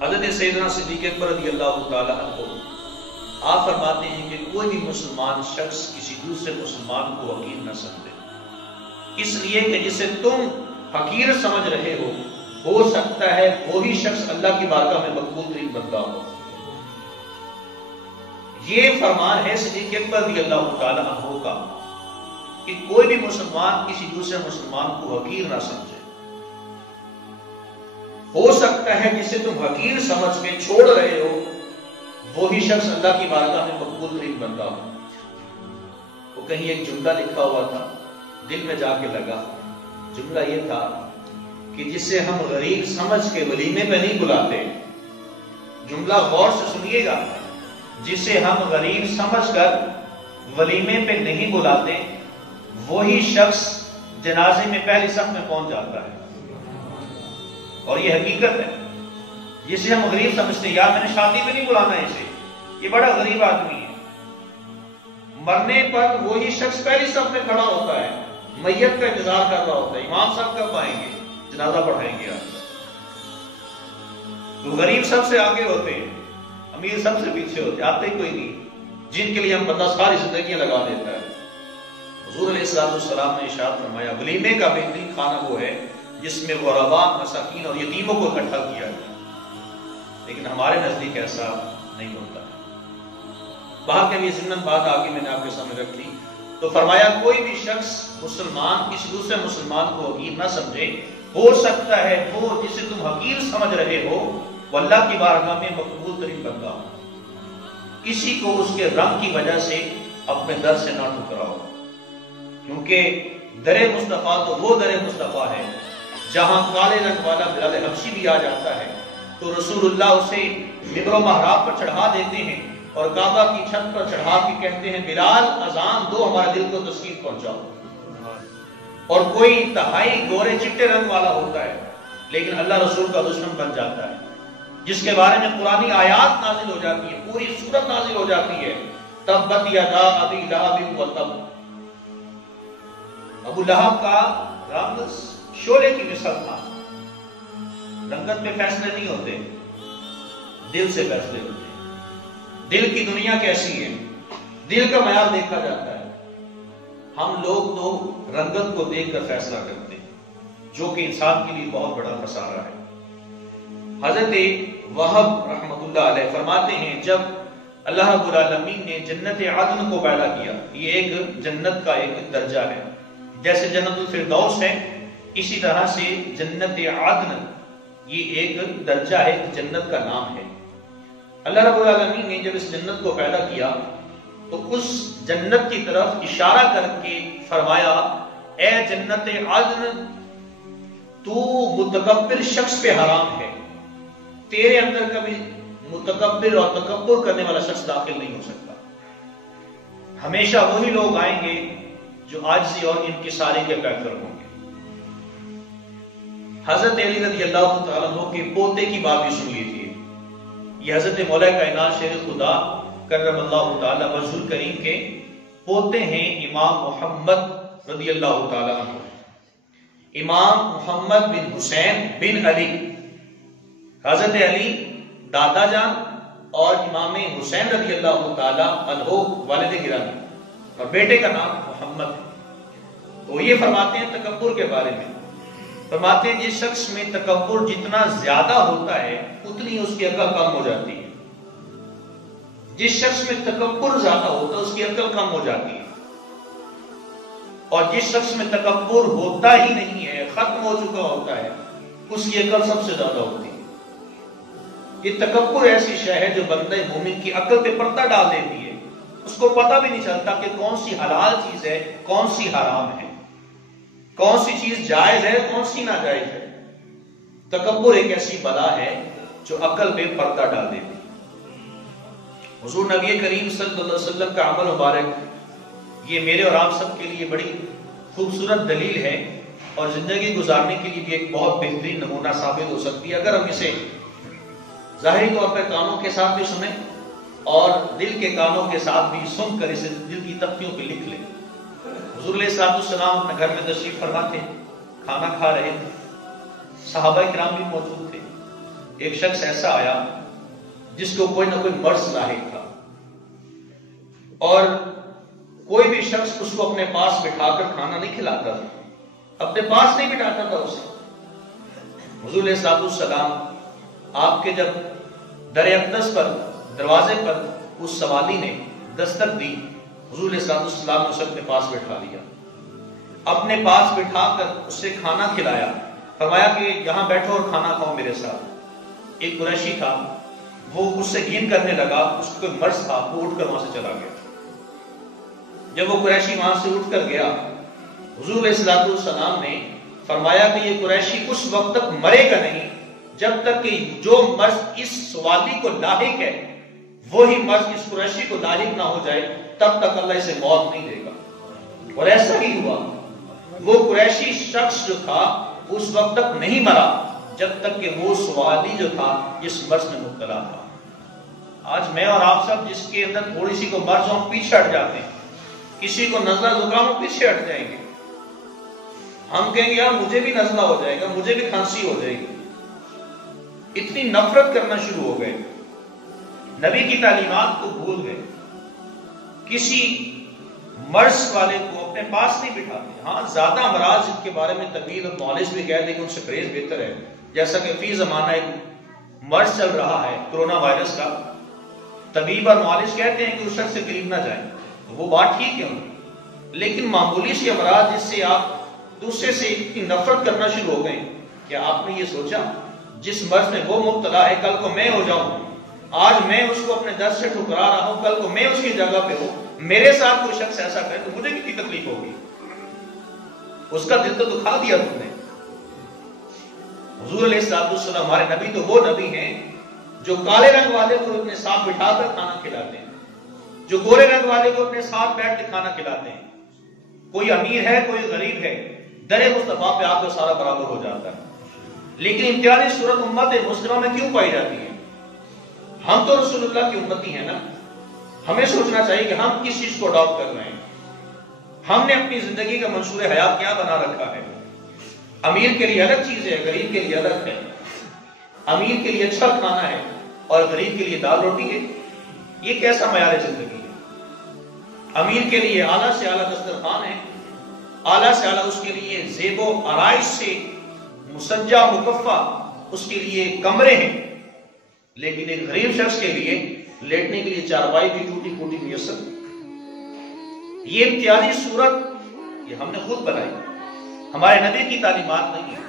حضرت سیدنا صدیق اکبر رضی اللہ تعالیٰ عنہ آپ فرماتے ہیں کہ کوئی بھی مسلمان شخص کسی دوسرے مسلمان کو حقیر نہ سمجھے، اس لیے کہ جسے تم حقیر سمجھ رہے ہو سکتا ہے وہی شخص اللہ کی بارگاہ میں مقبول ترین بندہ ہو۔ یہ فرمان ہے صدیق اکبر رضی اللہ تعالیٰ عنہ کا کہ کوئی بھی مسلمان کسی دوسرے مسلمان کو حقیر نہ سمجھے، ہو سکتا ہے جسے تم حقیر سمجھ کے چھوڑ رہے ہو وہی شخص اللہ کی بارگاہ میں مقبول ترین بندہ ہو۔ وہ کہیں ایک جملہ لکھا ہوا تھا، دل میں جا کے لگا، جملہ یہ تھا کہ جسے ہم غریب سمجھ کے ولیمے پہ نہیں بلاتے، جملہ غور سے سنیے گا، جسے ہم غریب سمجھ کر ولیمے پہ نہیں بلاتے وہی شخص جنازے میں پہلی صف میں پہنچ جاتا ہے۔ اور یہ حقیقت ہے، جسے ہم غریب سمجھتے ہیں، یار میں نے شادی میں نہیں بلانا ہے اسے، یہ بڑا غریب آدمی ہے، مرنے پر وہی شخص پہلی صف میں کھڑا ہوتا ہے، میت کا انتظار کر رہا ہوتا ہے، امام صاحب کب آئیں گے، جنازہ پڑھائیں گے آپ۔ تو غریب سب سے آگے ہوتے ہیں، امیر سب سے پیچھے ہوتے، آتے کوئی نہیں، جن کے لیے ہم بندہ ساری زندگیاں لگا دیتا ہے۔ حضور علیہ السلام نے ارشاد فرمایا ولیمے کا بہترین کھانا وہ ہے جس میں غرباء، مساکین اور یتیموں کو اکٹھا کیا جائے، لیکن ہمارے نزدیک ایسا نہیں ہوتا ہے۔ باہر کے بھی ضمن بات آگے میں نے آپ کے سامنے رکھ لی، تو فرمایا کوئی بھی شخص مسلمان کسی دوسرے مسلمان کو حقیر نہ سمجھے، ہو سکتا ہے وہ جسے تم حقیر سمجھ رہے ہو وہ اللہ کی بارگاہ میں مقبول ترین بندہ ہو۔ کسی کو اس کے رنگ کی وجہ سے اپنے در سے نہ ٹھکراؤ، کیونکہ در مصطفیٰ تو وہ در مصطفیٰ ہے جہاں کالے رنگ والا بلال حبشی بھی آ جاتا ہے تو رسول اللہ اسے ممبر و محراب پر چڑھا دیتے ہیں اور کعبہ کی چھت پر چڑھا کے کہتے ہیں بلال اذان دو، ہمارے دل کو تسکین پہنچاؤ۔ اور کوئی انتہائی گورے چٹے رنگ والا ہوتا ہے لیکن اللہ رسول کا دشمن بن جاتا ہے، جس کے بارے میں قرآنی آیات نازل ہو جاتی ہے، پوری سورت نازل ہو جاتی ہے، تبت یدا ابی لہب وتب۔ ابو لہب کا رنگ شعلے کی مثل تھا۔ رنگت میں فیصلے نہیں ہوتے، دل سے فیصلے ہوتے ہیں۔ دل کی دنیا کیسی ہے، دل کا معیار دیکھا جاتا ہے۔ ہم لوگ تو رنگت کو دیکھ کر فیصلہ کرتے ہیں، جو کہ انسان کے لیے بہت بڑا خسارہ ہے۔ حضرت وہب رحمۃ اللہ علیہ فرماتے ہیں جب اللہ رب العالمین نے جنت عدن کو پیدا کیا، یہ ایک جنت کا ایک درجہ ہے، جیسے جنت الفردوس ہے اسی طرح سے جنت عدن یہ ایک درجہ ہے، ایک جنت کا نام ہے۔ اللہ رب العالمین نے جب اس جنت کو پیدا کیا تو اس جنت کی طرف اشارہ کر کے فرمایا اے جنت عدن تو متکبر شخص پہ حرام ہے، تیرے اندر کبھی متکبر اور تکبر کرنے والا شخص داخل نہیں ہو سکتا، ہمیشہ وہی لوگ آئیں گے جو عاجزی اور انکساری کے پیکر ہوں گے۔ حضرت علی رضی اللہ تعالیٰ عنہ کے پوتے کی بات بھی سن لیجیے، یہ حضرت مولا کائنات شیر خدا کرم اللہ تعالیٰ وجہ کریم کے پوتے ہیں امام محمد رضی اللہ تعالیٰ عنہ، امام محمد بن حسین بن علی، حضرت علی دادا جان اور امام حسین رضی اللہ تعالیٰ عنہ والد گرامی، اور بیٹے کا نام محمد ہے۔ تو یہ فرماتے ہیں تکبر کے بارے میں، فرماتے ہیں جس شخص میں تکبر جتنا زیادہ ہوتا ہے اتنی اس کی عقل کم ہو جاتی ہے، جس شخص میں تکبر زیادہ ہوتا ہے اس کی عقل کم ہو جاتی ہے، اور جس شخص میں تکبر ہوتا ہی نہیں ہے، ختم ہو چکا ہوتا ہے، اس کی عقل سب سے زیادہ ہوتی ہے۔ یہ تکبر ایسی شے ہے جو بندہ مومن کی عقل پہ پردہ ڈال دیتی ہے، اس کو پتہ بھی نہیں چلتا کہ کون سی حلال چیز ہے کون سی حرام ہے، کون سی چیز جائز ہے کون سی ناجائز ہے۔ تکبر ایک ایسی بلا ہے جو عقل پہ پردہ ڈال دیتی ہے۔ حضور نبی کریم صلی اللہ علیہ وسلم کا عمل مبارک یہ میرے اور آپ سب کے لیے بڑی خوبصورت دلیل ہے اور زندگی گزارنے کے لیے بھی ایک بہت بہترین نمونہ ثابت ہو سکتی ہے اگر ہم اسے ظاہری طور پر کانوں کے ساتھ بھی سنیں اور دل کے کانوں کے ساتھ بھی سن کر اسے دل کی تختیوں پہ لکھ لیں۔ حضور علیہ السلام اپنے گھر میں تشریف فرما تھے، کھانا کھا رہے تھے، صحابہ کرام بھی موجود تھے، ایک شخص ایسا آیا جس کو کوئی نہ کوئی مرض لاحق تھا، اور کوئی بھی شخص اس کو اپنے پاس بٹھا کر کھانا نہیں کھلاتا تھا، اپنے پاس نہیں بٹھاتا تھا اسے۔ حضور علیہ السلام آپ کے جب در اقدس پر، دروازے پر اس سوالی نے دستک دی، حضور علیہ السلام نے اسے اپنے پاس بٹھا لیا، اپنے پاس بٹھا کر اسے کھانا کھلایا، فرمایا کہ یہاں بیٹھو اور کھانا کھاؤ میرے ساتھ۔ ایک قریشی تھا، وہ اس سے گھین کرنے لگا، اس کو کوئی مرض تھا، وہ اٹھ کر وہاں سے چلا گیا۔ جب وہ قریشی وہاں سے اٹھ کر گیا، حضور علیہ السلام نے فرمایا کہ یہ قریشی اس وقت تک مرے گا نہیں جب تک کہ جو مرض اس سوالی کو لاحق ہے وہی مرض اس قریشی کو لاحق نہ ہو جائے، تب تک اللہ اسے موت نہیں دے گا۔ اور ایسا ہی ہوا، وہ قریشی شخص جو تھا اس وقت تک نہیں مرا جب تک کہ وہ سوالی جو تھا اس مرض میں مبتلا تھا۔ آج میں اور آپ سب جس کے اندر تھوڑی سی کو مرض ہوں پیچھے ہٹ جاتے ہیں، کسی کو نزلہ زکام ہو پیچھے ہٹ جائیں گے، ہم کہیں گے یار مجھے بھی نزلہ ہو جائے گا، مجھے بھی کھانسی ہو جائے گی، اتنی نفرت کرنا شروع ہو گئے، نبی کی تعلیمات کو بھول گئے، کسی مرض والے کو اپنے پاس نہیں بٹھاتے۔ ہاں زیادہ امراض جن کے بارے میں طبیب اور معالج بھی کہہ دیں کہ ان سے پرہیز بہتر ہے، جیسا کہ فی زمانہ ایک مرض چل رہا ہے کرونا وائرس کا، طبیب اور معالج کہتے ہیں کہ اس شخص سے قریب نہ جائیں، وہ بات ٹھیک ہے، لیکن معمولی سی امراض جس سے آپ دوسرے سے اتنی نفرت کرنا شروع ہو گئے، کیا آپ نے یہ سوچا جس مرض میں وہ مبتلا ہے کل کو میں ہو جاؤں، آج میں اس کو اپنے درد سے ٹھکرا رہا ہوں، کل کو میں اس کی جگہ پہ ہوں، میرے ساتھ کوئی شخص ایسا کرے تو مجھے کتنی تکلیف ہوگی، اس کا دل تو دکھا دیا تم نے۔ حضور علیہ السلام ہمارے نبی تو وہ نبی ہیں جو کالے رنگ والے کو اپنے ساتھ بٹھا کر کھانا کھلاتے ہیں، جو گورے رنگ والے کو اپنے ساتھ بیٹھ کے کھانا کھلاتے ہیں، کوئی امیر ہے کوئی غریب ہے، در مصطفیٰ پہ آپ کو سارا برابر ہو جاتا ہے۔ لیکن امتیازی صورت امت مسلمہ میں کیوں پائی جاتی ہے؟ ہم تو رسول اللہ کی امتی ہیں نا، ہمیں سوچنا چاہیے کہ ہم کس چیز کو اڈاپٹ کر رہے ہیں، ہم نے اپنی زندگی کا منصور حیات کیا بنا رکھا ہے۔ امیر کے لیے الگ چیز ہے، غریب کے لیے الگ ہے، امیر کے لیے اچھا کھانا ہے اور غریب کے لیے دال روٹی ہے، یہ کیسا معیار زندگی ہے؟ امیر کے لیے اعلیٰ سے اعلیٰ دسترخوان ہے، اعلیٰ سے اعلیٰ اس کے لیے زیب و آرائش سے مسجع مکفہ اس کے لیے کمرے ہیں، لیکن ایک غریب شخص کے لیے لیٹنے کے لیے چارپائی بھی ٹوٹی پھوٹی میسر۔ یہ امتیازی صورت یہ ہم نے خود بنائی، ہمارے نبی کی تعلیمات نہیں ہے۔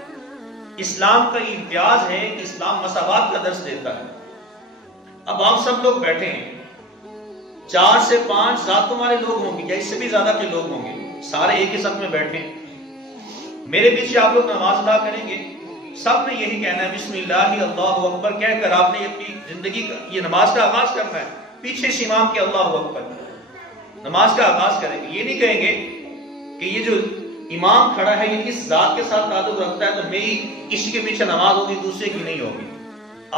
اسلام کا یہ امتیاز ہے کہ اسلام مساوات کا درس دیتا ہے۔ اب آپ سب لوگ بیٹھے ہیں، 4 سے 5 ذاتوں والے لوگ ہوں گے یا اس سے بھی زیادہ کے لوگ ہوں گے، سارے ایک ہی صف میں بیٹھے ہیں، میرے پیچھے آپ لوگ نماز ادا کریں گے، سب نے یہی کہنا ہے بسم اللہ اللہ اکبر کہہ کر آپ نے اپنی زندگی کا یہ نماز کا آغاز کرنا ہے، پیچھے سے امام کے اللہ اکبر نماز کا آغاز کریں گے۔ یہ نہیں کہیں گے کہ یہ جو امام کھڑا ہے یہ اس ذات کے ساتھ تعلق رکھتا ہے تو میری کسی کے پیچھے نماز ہوگی دوسرے کی نہیں ہوگی۔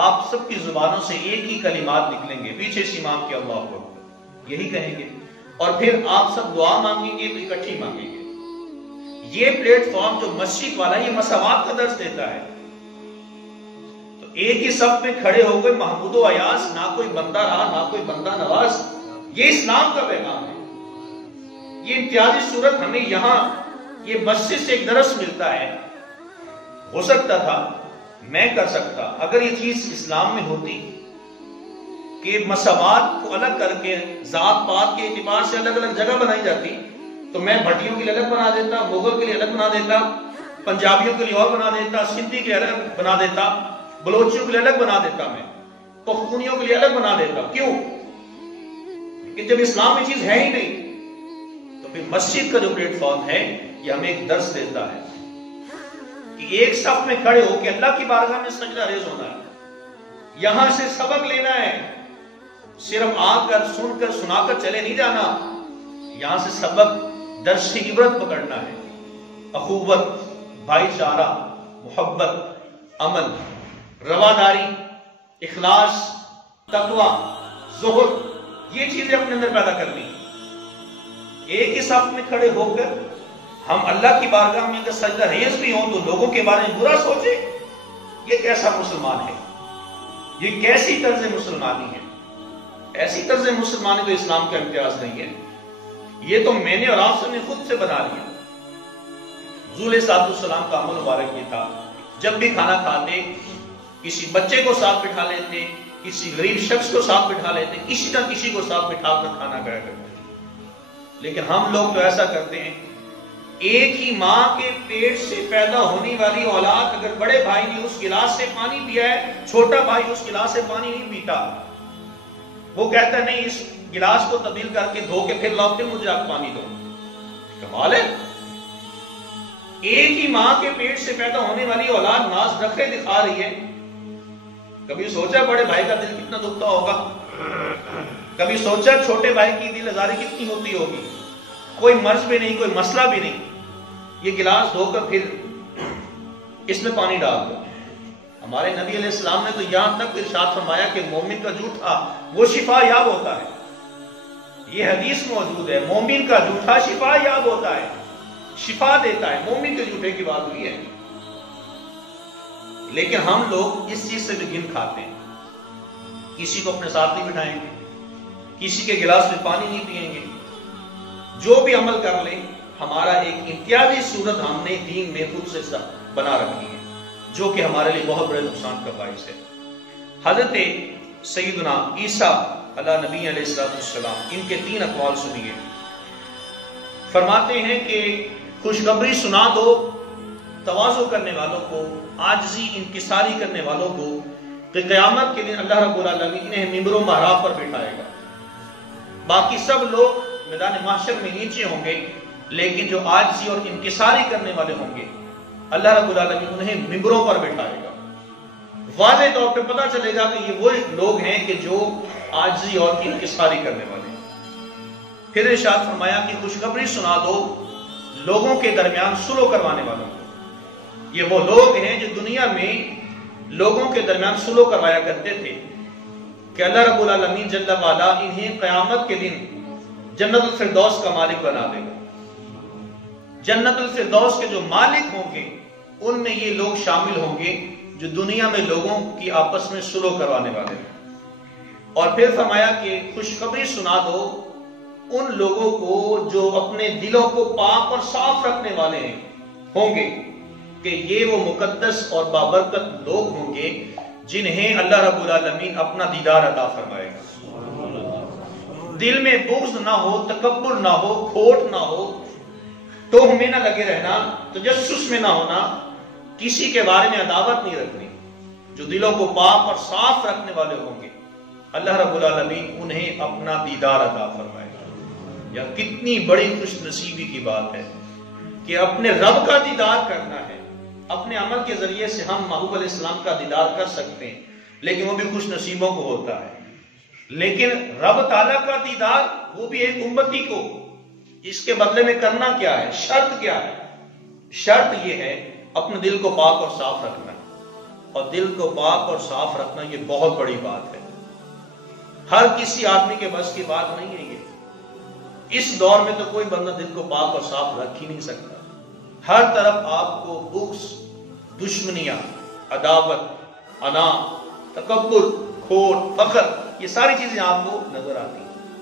آپ سب کی زبانوں سے ایک ہی کلمات نکلیں گے، پیچھے سے امام کے اللہ اکبر یہی کہیں گے، اور پھر آپ سب دعا مانگیں گے تو اکٹھی مانگیں گے۔ یہ پلیٹ فارم جو مسجد والا یہ مساوات کا درس دیتا ہے۔ تو ایک ہی صف میں کھڑے ہو گئے محمود و ایاز، نہ کوئی بندہ رہا نہ کوئی بندہ نواز، یہ اسلام کا پیغام ہے۔ یہ امتیازی صورت ہمیں یہاں یہ مسجد سے ایک درس ملتا ہے۔ ہو سکتا تھا میں کر سکتا اگر یہ چیز اسلام میں ہوتی کہ مساوات کو الگ کر کے ذات پات کے اعتبار سے الگ الگ جگہ بنائی جاتی تو میں بھٹیوں کے لیے الگ بنا دیتا، مغل کے لیے الگ بنا دیتا، پنجابیوں کے لیے اور بنا دیتا، سندھی کے لیے الگ بنا دیتا، بلوچیوں کے لیے الگ بنا دیتا، میں پختونیوں کے لیے الگ بنا دیتا۔ کیوں؟ کہ جب اسلام میں چیز ہے ہی نہیں تو پھر مسجد کا جو پلیٹ فارم ہے یہ ہمیں ایک درس دیتا ہے کہ ایک صف میں کھڑے ہو کے اللہ کی بارگاہ میں سجدہ ریز ہونا ہے، یہاں سے سبق لینا ہے، صرف آ کر سن کر سنا کر چلے نہیں جانا، یہاں سے سبق درس عبرت پکڑنا ہے۔ اخوت، بھائی چارہ، محبت، عمل، رواداری، اخلاص، تقوی، زہد، یہ چیزیں اپنے اندر پیدا کرنی۔ ایک ہی صف میں کھڑے ہو کر ہم اللہ کی بارگاہ میں اگر سجدہ ریز بھی ہوں تو لوگوں کے بارے میں برا سوچیں، یہ کیسا مسلمان ہے؟ یہ کیسی طرز مسلمانی ہے؟ ایسی طرز مسلمانی تو اسلام کا امتیاز نہیں ہے، یہ تو میں نے اور آپ سب نے خود سے بنا لیا۔ حضور علیہ السلام کا عمل مبارک یہ تھا، جب بھی کھانا کھاتے کسی بچے کو ساتھ بٹھا لیتے، کسی غریب شخص کو ساتھ بٹھا لیتے، کسی نہ کسی کو ساتھ بٹھا کر کھانا کھایا کرتے۔ لیکن ہم لوگ تو ایسا کرتے ہیں، ایک ہی ماں کے پیٹ سے پیدا ہونے والی اولاد اگر بڑے بھائی نے اس گلاس سے پانی پیا ہے، چھوٹا بھائی اس گلاس سے پانی نہیں پیتا، وہ کہتا ہے نہیں اس گلاس کو تبدیل کر کے دھو کے پھر لاؤ، پھر مجھے آپ پانی دو۔ کمال ہے، ایک ہی ماں کے پیٹ سے پیدا ہونے والی اولاد ناز نخرے دکھا رہی ہے۔ کبھی سوچا بڑے بھائی کا دل کتنا دکھتا ہوگا؟ کبھی سوچا چھوٹے بھائی کی دل آزاری کتنی ہوتی ہوگی؟ کوئی مرض بھی نہیں، کوئی مسئلہ بھی نہیں، یہ گلاس دھو کر پھر اس میں پانی ڈال دو۔ ہمارے نبی علیہ السلام نے تو یہاں تک ارشاد فرمایا کہ مومن کا جھوٹا وہ شفا یاب ہوتا ہے۔ یہ حدیث موجود ہے، مومن کا جھوٹا شفا یاب ہوتا ہے، شفا دیتا ہے۔ مومن کے جھوٹے کی بات ہوئی ہے، لیکن ہم لوگ اس چیز سے بھی گن کھاتے ہیں۔ کسی کو اپنے ساتھ نہیں بٹھائیں گے، کسی کے گلاس میں پانی نہیں پئیں گے، جو بھی عمل کر لیں ہمارا ایک امتیازی صورت ہم نے دین میں خود سے بنا رکھی ہے، جو کہ ہمارے لیے بہت بڑے نقصان کا باعث ہے۔ حضرت سیدنا عیسیٰ علیہ نبی علیہ السلام، ان کے 3 اقوال سنیے۔ فرماتے ہیں کہ خوشخبری سنا دو تواضع کرنے والوں کو، عاجزی انکساری کرنے والوں کو، کہ قیامت کے دن اللہ رب العالمین انہیں ممبر و محراب پر بٹھائے گا۔ باقی سب لوگ میدان محشر میں نیچے ہوں گے، لیکن جو عاجزی اور انکساری کرنے والے ہوں گے اللہ رب العالمین انہیں ممبروں پر بٹھائے گا۔ واضح طور پہ پتہ چلے گا کہ یہ وہ لوگ ہیں کہ جو عاجزی اور انکساری کرنے والے ہیں۔ پھر ارشاد فرمایا کہ خوشخبری سنا دو لوگوں کے درمیان صلح کروانے والوں کو۔ یہ وہ لوگ ہیں جو دنیا میں لوگوں کے درمیان صلح کروایا کرتے تھے کہ اللہ رب العالمین جل وعلا انہیں قیامت کے دن جنت الفردوس کا مالک بنا دے گا۔ جنت الفردوس کے جو مالک ہوں گے ان میں یہ لوگ شامل ہوں گے جو دنیا میں لوگوں کی آپس میں صلح کروانے والے ہیں۔ اور پھر فرمایا کہ خوشخبری سنا دو ان لوگوں کو جو اپنے دلوں کو پاک اور صاف رکھنے والے ہیں ہوں گے، کہ یہ وہ مقدس اور بابرکت لوگ ہوں گے جنہیں اللہ رب العالمین اپنا دیدار عطا فرمائے گا۔ دل میں بغض نہ ہو، تکبر نہ ہو، کھوٹ نہ ہو، توہ میں نہ لگے رہنا، تجسس میں نہ ہونا، کسی کے بارے میں عداوت نہیں رکھنی۔ جو دلوں کو پاک اور صاف رکھنے والے ہوں گے اللہ رب العالمین انہیں اپنا دیدار عطا فرمائے گا۔ یا کتنی بڑی خوش نصیبی کی بات ہے کہ اپنے رب کا دیدار کرنا ہے۔ اپنے عمل کے ذریعے سے ہم محبوب علیہ السلام کا دیدار کر سکتے ہیں، لیکن وہ بھی خوش نصیبوں کو ہوتا ہے۔ لیکن رب تعالیٰ کا دیدار وہ بھی ایک امتی کو، اس کے بدلے میں کرنا کیا ہے؟ شرط کیا ہے؟ شرط یہ ہے اپنے دل کو پاک اور صاف رکھنا، اور دل کو پاک اور صاف رکھنا یہ بہت بڑی بات ہے۔ ہر کسی آدمی کے بس کی بات نہیں ہے یہ۔ اس دور میں تو کوئی بندہ دل کو پاک اور صاف رکھ ہی نہیں سکتا۔ ہر طرف آپ کو بغض، دشمنیاں، عداوت، انا، تکبر، کھوٹ، فخر، یہ ساری چیزیں آپ کو نظر آتی ہیں۔